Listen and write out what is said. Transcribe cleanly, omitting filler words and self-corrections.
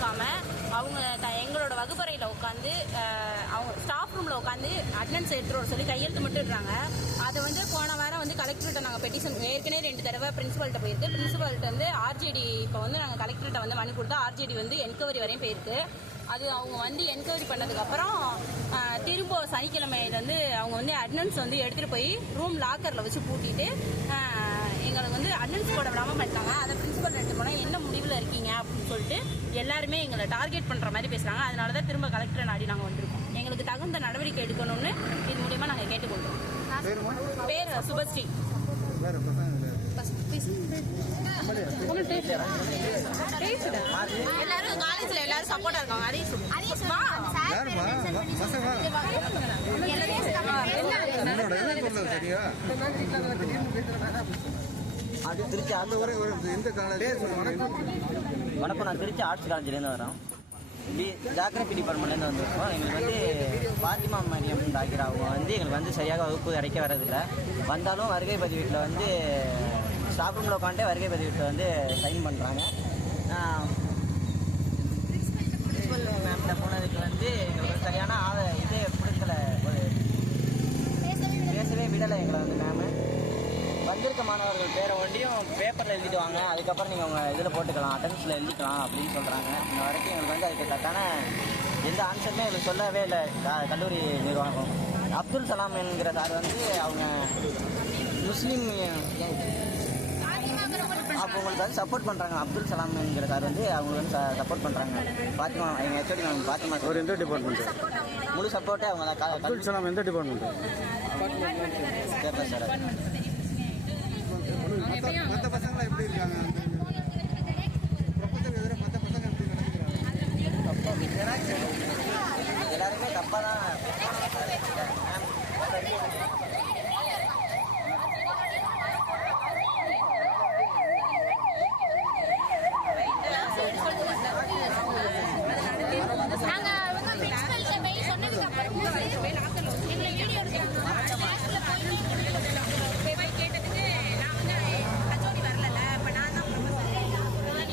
கொடுக்காம அவங்க எங்களோட வகுப்பறையில் உட்காந்து அவங்க ஸ்டாஃப் ரூமில் உட்காந்து அட்டெண்டன்ஸ் எடுத்துகிட்டு வர சொல்லி கையெழுத்து மட்டும் இருக்காங்க. அதை வந்து போன வாரம் வந்து கலெக்டர்கிட்ட நாங்கள் பெட்டிஷன் ஏற்கனவே 2 தடவை பிரின்சிபல்கிட்ட போயிருக்கு. பிரின்சிபல்கிட்ட வந்து ஆர்ஜேடி இப்போ வந்து நாங்கள் கலெக்டர்கிட்ட வந்து மனு கொடுத்தா ஆர்ஜேடி வந்து என்கொயரி வரையும் போயிருக்கு. அது அவங்க வந்து என்கொயரி பண்ணதுக்கப்புறம் திரும்ப சனிக்கிழமையிலேருந்து அவங்க வந்து அட்டெண்டன்ஸ் வந்து எடுத்துகிட்டு போய் ரூம் லாக்கரில் வச்சு பூட்டிட்டு எங்களுக்கு வந்து அட்டெண்டன்ஸ் போட விடாமல் பண்ணிட்டாங்க. அதை பிரின்சிபல் எடுத்து போனால் என்ன முடிவில் இருக்கீங்க அப்படின்னு சொல்லிட்டு எல்லாருமே எங்களை டார்கெட் பண்ணுற மாதிரி பேசுகிறாங்க. அதனால தான் திரும்ப கலெக்டரை நாடி நாங்கள் வந்திருக்கோம். எங்களுக்கு தகுந்த நடவடிக்கை எடுக்கணும்னு இது மூலியமாக நாங்கள் கேட்டுக்கொள்கிறோம். பேர் சுபஸ்ரீ. எல்லாரும் காலேஜ்ல எல்லாரும் சப்போர்ட்டா இருக்காங்க. வணக்கம், நான் திருச்சி ஆர்ட்ஸ் காலேஜ்லேருந்து வரோம். ஜாகிரபி டிபார்ட்மெண்ட்லேருந்து வந்திருக்கோம். எங்களுக்கு வந்து பாத்திமா மரியம் டாக்டர் அவங்க வந்து எங்களுக்கு வந்து சரியாக வகுப்பு அடைக்க வரதில்லை. வந்தாலும் வருகை பதிவீட்டில் வந்து ஸ்டாஃப் ரூமில் உட்காந்துட்டு வருகை பதிவீட்டில் வந்து சைன் பண்ணுறாங்க. பிரின்சிபல் மேம்கிட்ட போனதுக்கு வந்து எங்களுக்கு சரியான இதே கொடுக்கலை, பேசவே விடலை எங்களை வந்து மேமு. வந்திருக்க மாணவர்கள் பேரை ஒண்டியும் பேப்பரில் எழுதிட்டு வாங்க, அதுக்கப்புறம் நீங்கள் உங்கள் இதில் போட்டுக்கலாம், அட்டெண்டன்ஸில் எழுதிக்கலாம் அப்படின்னு சொல்கிறாங்க. இன்ன வரைக்கும் எங்களுக்கு வந்து அதுக்கு கரெக்டான எந்த ஆன்சருமே எங்களுக்கு சொல்லவே இல்லை. கல்லூரி நிர்வாகம் அப்துல் சலாம் என்கிற சார் வந்து அவங்க முஸ்லீம் அப்போ உங்களுக்கு வந்து சப்போர்ட் பண்ணுறாங்க. அப்துல் சலாம் என்கிற சார் வந்து அவங்க வந்து சப்போர்ட் பண்ணுறாங்க. பாத்திமா எங்கள் ஹெச்ஓடி மேம் பாத்திமா ஒரு எந்த டிபார்ட்மெண்ட் முழு சப்போர்ட்டே அவங்க தான். அப்துல் சலாம் எந்த டிபார்ட்மெண்ட் கேட்பா சார். மற்ற பசங்களாம் எப்படி இருக்காங்க? எல்லாருமே தப்பாக தான்